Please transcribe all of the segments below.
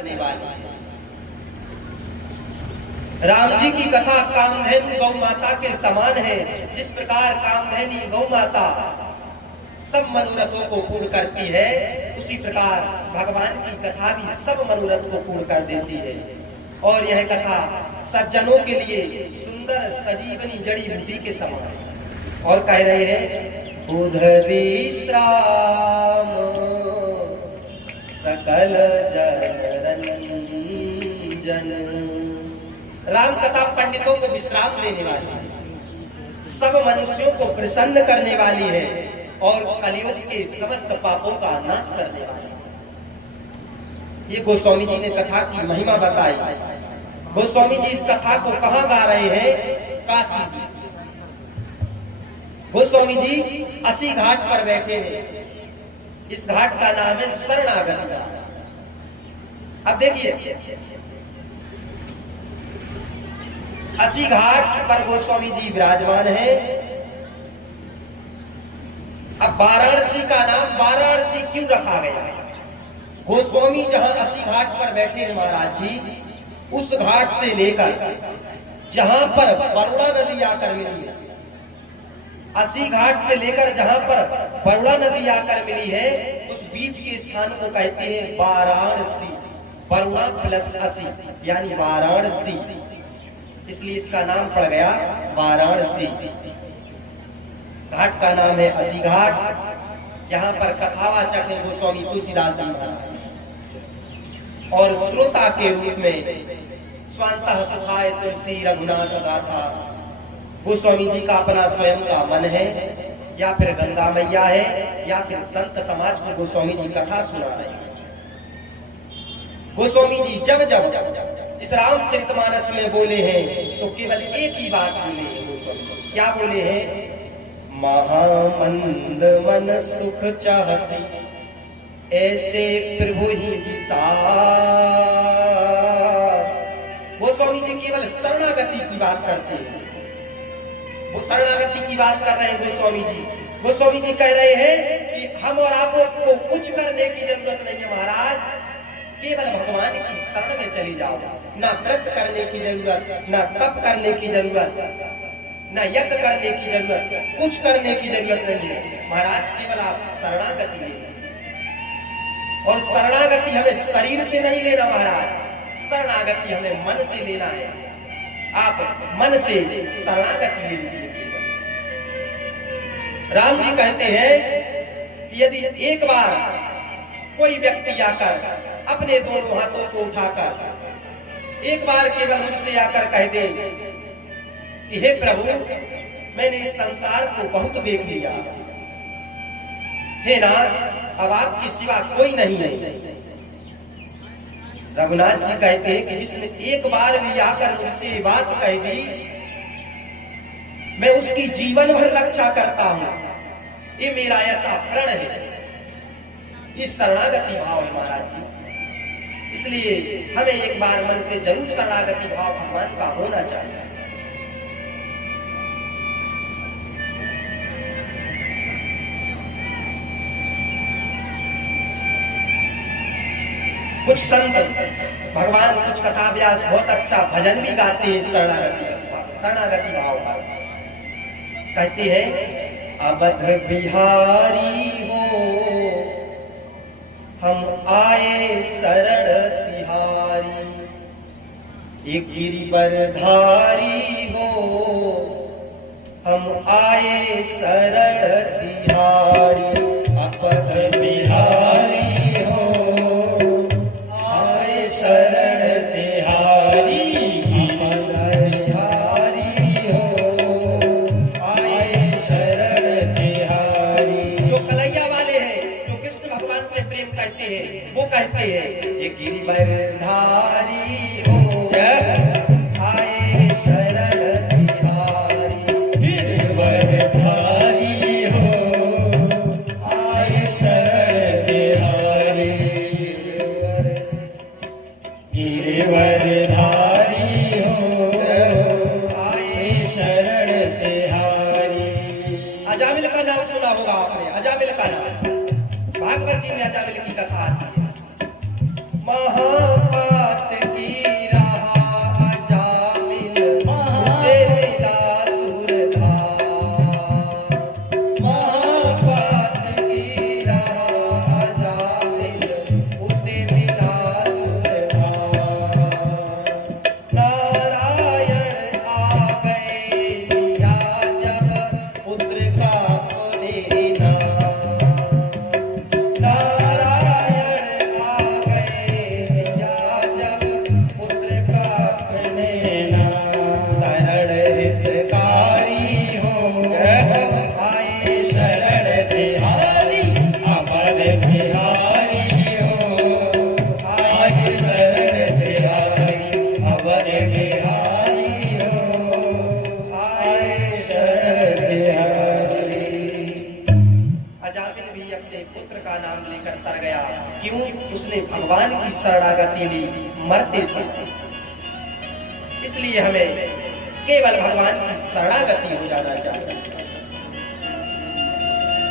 करने वाली है। राम जी की कथा कामधेनु गौ माता के समान है। जिस प्रकार कामधेनु गौ माता सब मनोरथों को पूर्ण करती है, उसी प्रकार भगवान की कथा भी सब मनोरथ को पूर्ण कर देती है। और यह कथा सज्जनों के लिए सुंदर सजीवनी जड़ी बूटी के समान है। और कह रहे हैं बुध विश्राम सकल जन रंजन। राम कथा पंडितों को विश्राम देने वाली है, सब मनुष्यों को प्रसन्न करने वाली है और कलियुग के समस्त पापों का नाश करने वाली है। ये गोस्वामी जी ने कथा की महिमा बताई। गोस्वामी जी इस कथा को कहां गा रहे हैं? काशी जी। गोस्वामी जी 80 घाट पर बैठे हैं। इस घाट का नाम है शरणागति घाट। अब देखिए 80 घाट पर गोस्वामी जी विराजमान है। अब वाराणसी का नाम वाराणसी क्यों रखा गया? गोस्वामी जहां 80 घाट पर बैठे हैं महाराज जी, उस घाट से लेकर जहां पर बरुणा नदी आकर मिली है, 80 घाट से लेकर जहां पर बरुणा नदी आकर मिली है, उस बीच के स्थान को कहते हैं वाराणसी। बरुणा प्लस 80 यानी वाराणसी, इसलिए इसका नाम पड़ गया वाराणसी। घाट का नाम है 80 घाट। यहाँ पर कथावाचक है गोस्वामी तुलसीदास जी महाराज और श्रोता के रूप में स्वांतः सुखाय तुलसी रघुनाथ गाथा। गोस्वामी जी का अपना स्वयं का मन है, या फिर गंगा मैया है, या फिर संत समाज को गोस्वामी जी कथा सुना रहे हैं। गोस्वामी जी जब जब इस रामचरितमानस में बोले हैं तो केवल एक ही बात बोले हैं गोस्वामी जी। क्या बोले हैं? महामंद मन सुख चाहसी ऐसे प्रभु ही विसार। गोस्वामी जी केवल शरणागति की बात करते हैं। वो शरणागति की बात कर रहे हैं गोस्वामी जी। गोस्वामी जी कह रहे हैं कि हम और आपको कुछ करने की जरूरत नहीं है महाराज, केवल भगवान की शरण में चली जाओ। ना व्रत करने की जरूरत, ना तप करने की जरूरत, ना यज्ञ करने की जरूरत, कुछ करने की जरूरत नहीं है महाराज, केवल आप शरणागति लीजिए। और शरणागति हमें शरीर से नहीं लेना महाराज, शरणागति हमें मन से लेना है। आप मन से शरणागति ले लीजिए। राम जी कहते हैं यदि एक बार कोई व्यक्ति आकर अपने दोनों हाथों को उठाकर एक बार केवल मुझसे आकर कह दे कि हे प्रभु, मैंने इस संसार को बहुत देख लिया, हे नाथ अब आपके सिवा कोई नहीं है। रघुनाथ जी कहते हैं कि जिसने एक बार भी आकर मुझसे बात कह दी, मैं उसकी जीवन भर रक्षा करता हूं। ये मेरा ऐसा प्रण है। ये शरणागति भाव है महाराज जी। इसलिए हमें एक बार मन से जरूर शरणागति भाव भगवान का होना चाहिए। कुछ संत भगवान, कुछ कथा व्यास बहुत अच्छा भजन भी गाते हैं शरणागति भाव का। कहते हैं अवध बिहारी हो हम आए शरण तिहारी, एक गिरिवरधारी हो हम आए शरण तिहारी। अवध बिहारी शरण तिहारी, बिहारी हो आए शरण तिहारी। जो कन्हैया वाले हैं, जो कृष्ण भगवान से प्रेम करते हैं, वो कहते हैं ये गिरिवरधारी हो आए शरण तिहारी। गिरिवरधारी हो आए शरण तिहारी। गिरिवरधारी हो आए शरण तिहारी। अजामिल का नाम सुना होगा आपने, अजामिल का नाम भागवत जी में अजामिल की कथा आती है। महा भगवान की शरणागति ली मरते समय। इसलिए हमें केवल भगवान की शरणागति हो जाना चाहिए।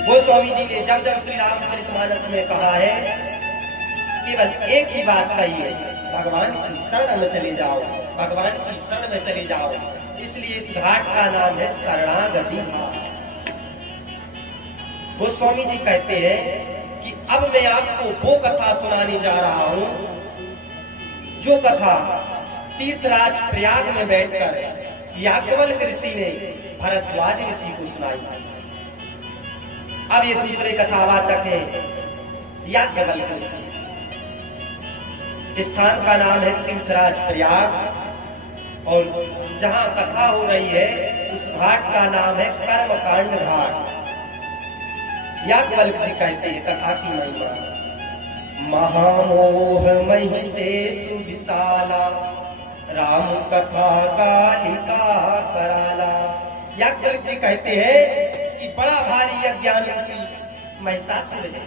गोस्वामी जी ने जब जब श्री रामचरितमानस में कहा है, केवल एक ही बात कही है, भगवान की शरण में चले जाओ, भगवान की शरण में चले जाओ। इसलिए इस घाट का नाम है शरणागति घाट। गोस्वामी जी कहते हैं कि अब मैं आपको वो कथा सुनाने जा रहा हूं जो कथा तीर्थराज प्रयाग में बैठकर याज्ञवल्क्य ऋषि ने भरद्वाज ऋषि को सुनाई। अब ये दूसरे कथावाचक है याज्ञवल्क्य ऋषि। स्थान का नाम है तीर्थराज प्रयाग और जहां कथा हो रही है उस घाट का नाम है कर्मकांड घाट। याज्ञवल्क्य जी कहते हैं कथा की महिमा, महामोह मही से सुविशाला, राम कथा कालिका कराला। याज्ञवल्क्य जी कहते हैं कि बड़ा भारी अज्ञान की महिषासुर है,